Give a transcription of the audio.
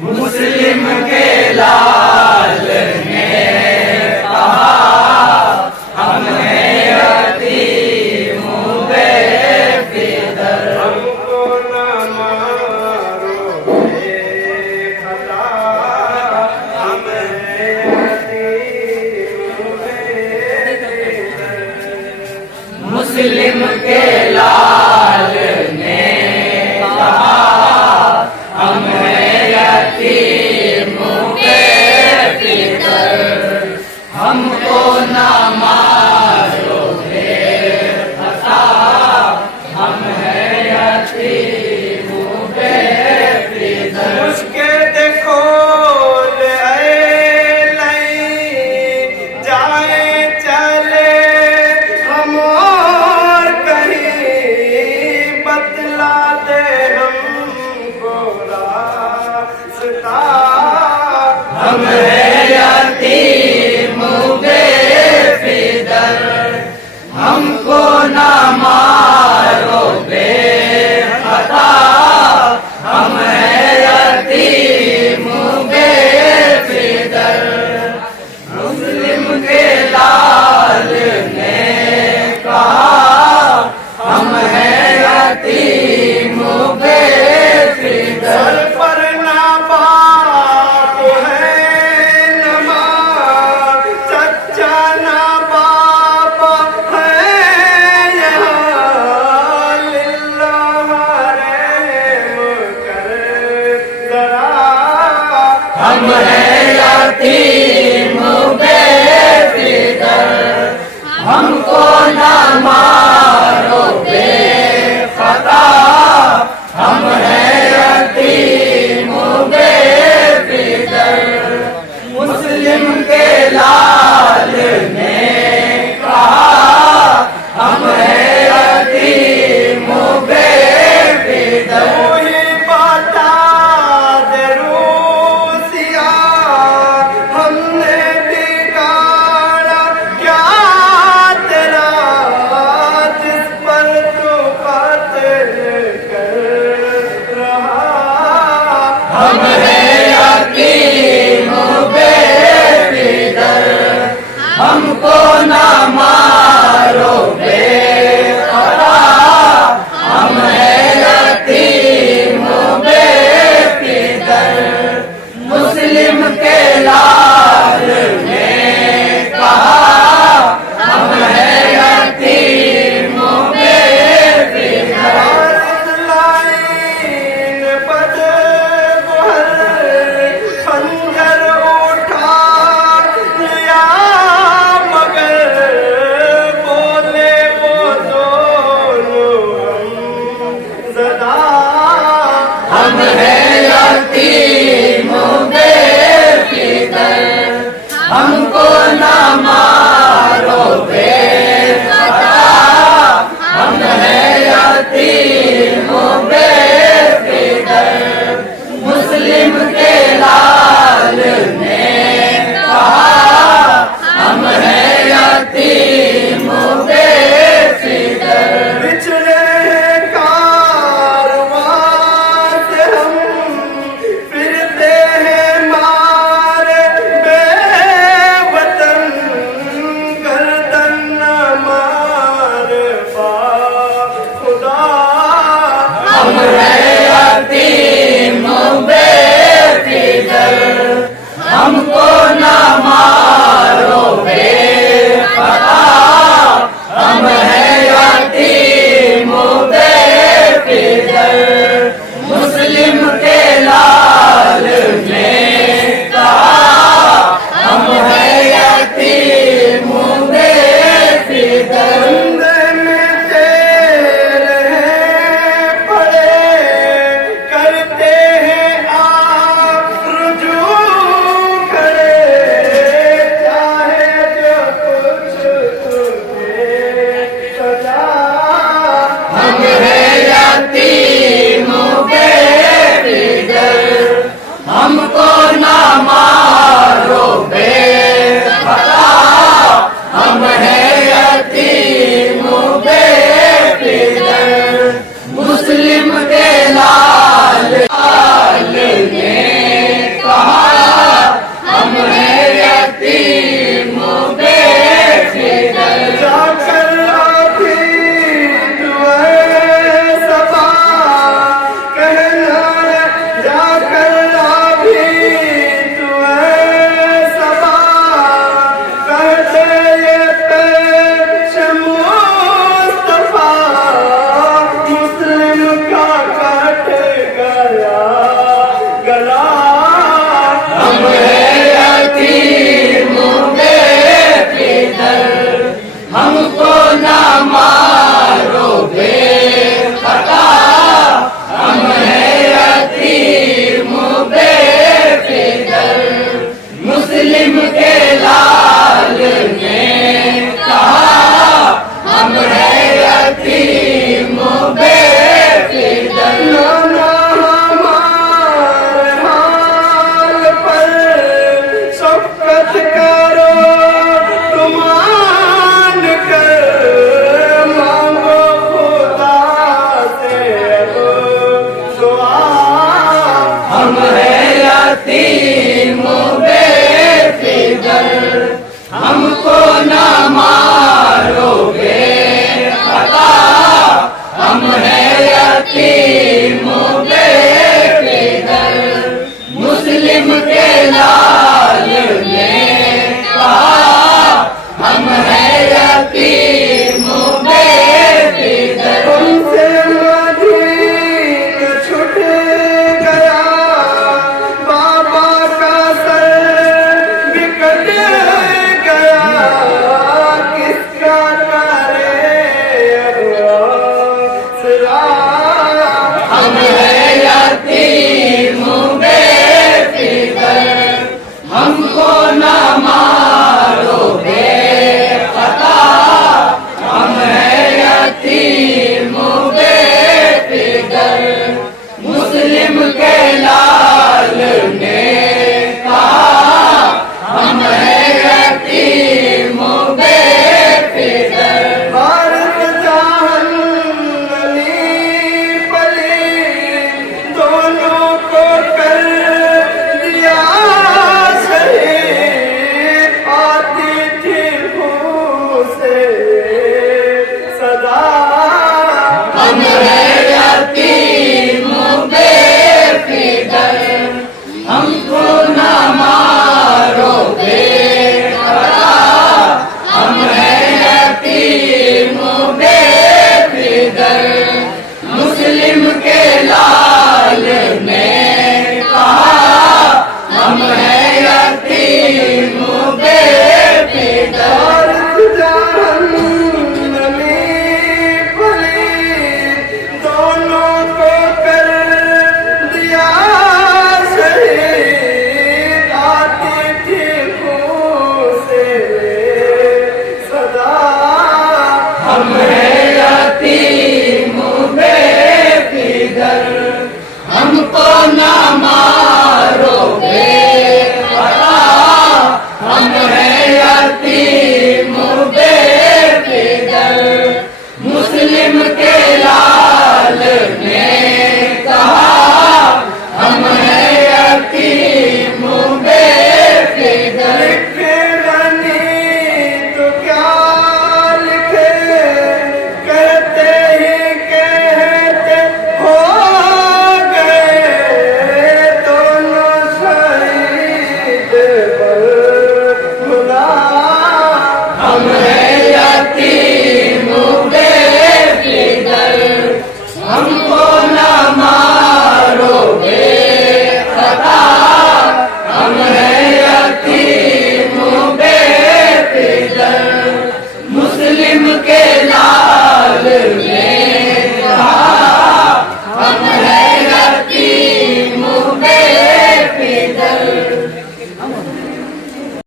मुस्लिम के लाल ने कहा हमने यतीमों बेफिक्र, हमको न मारो बेखता, हमने यतीमों बेफिक्र। मुस्लिम के लाल ने कहा हमने यतीमों बेफिक्र, हमको न मारो बेखता, हम हैं यतीमों बेफिक्र। उसके देखो ले जाए चले हम और कहीं बतला दे हमको रास्ता, हम हैं यतीमों बेफिक्र, हमको न मारो बेखता, हम हैं यतीमों बेफिक्र। मुस्लिम के लाल ने कहा हम हैं यतीमों बेफिक्र। सर पर ना बाप है न माँ, सच्चा ना बाप है यहाँ, लिल्लाह रहम कर जरा, हम हैं यतीमों बेफिक्र, हमको न मारो बेखता, हम हैं यतीमों बेफिक्र। मुस्लिम के लाल ने कहा हम हैं यतीमों बेफिक्र। वही बता दे रूसिया, हमने बिगाड़ा क्या तेरा, जिस पर तू कातिल कर रहा, हम हैं यतीमों बेफिक्र, हमको न मारो बेखता, हम हैं यतीमों बेफिक्र। मुस्लिम के लाल ने कहा हम हैं यतीमों बेफिक्र। लाइन बदगुहर खंजर उठा लिया, मगर बोले वो दोनों हमज़दा, हम हैं यतीमों बेफिक्र, हमको न मारो बेखता, हम हैं यतीमों बेफिक्र। मुस्लिम के लाल ने कहा हम हैं यतीमों बेफिक्र। पिछले कारवां से हम फिरते हैं मारे बेवतन, गर्दन न मार पा खुदा, हम हैं यतीमों बेफिक्र। मुस्लिम के लाल ने कहा हम हैं यतीम बेफिक्र। नाना हमारे हाल पर शफ़क़त करो तुम आन कर, मांगो खुदा से अब दुआ। हम हैं यतीम बेफिक्र, हमको न मारोगे खता। हम हैं यतीम बेफिक्र, मुस्लिम के लाल ने कहा हम हैं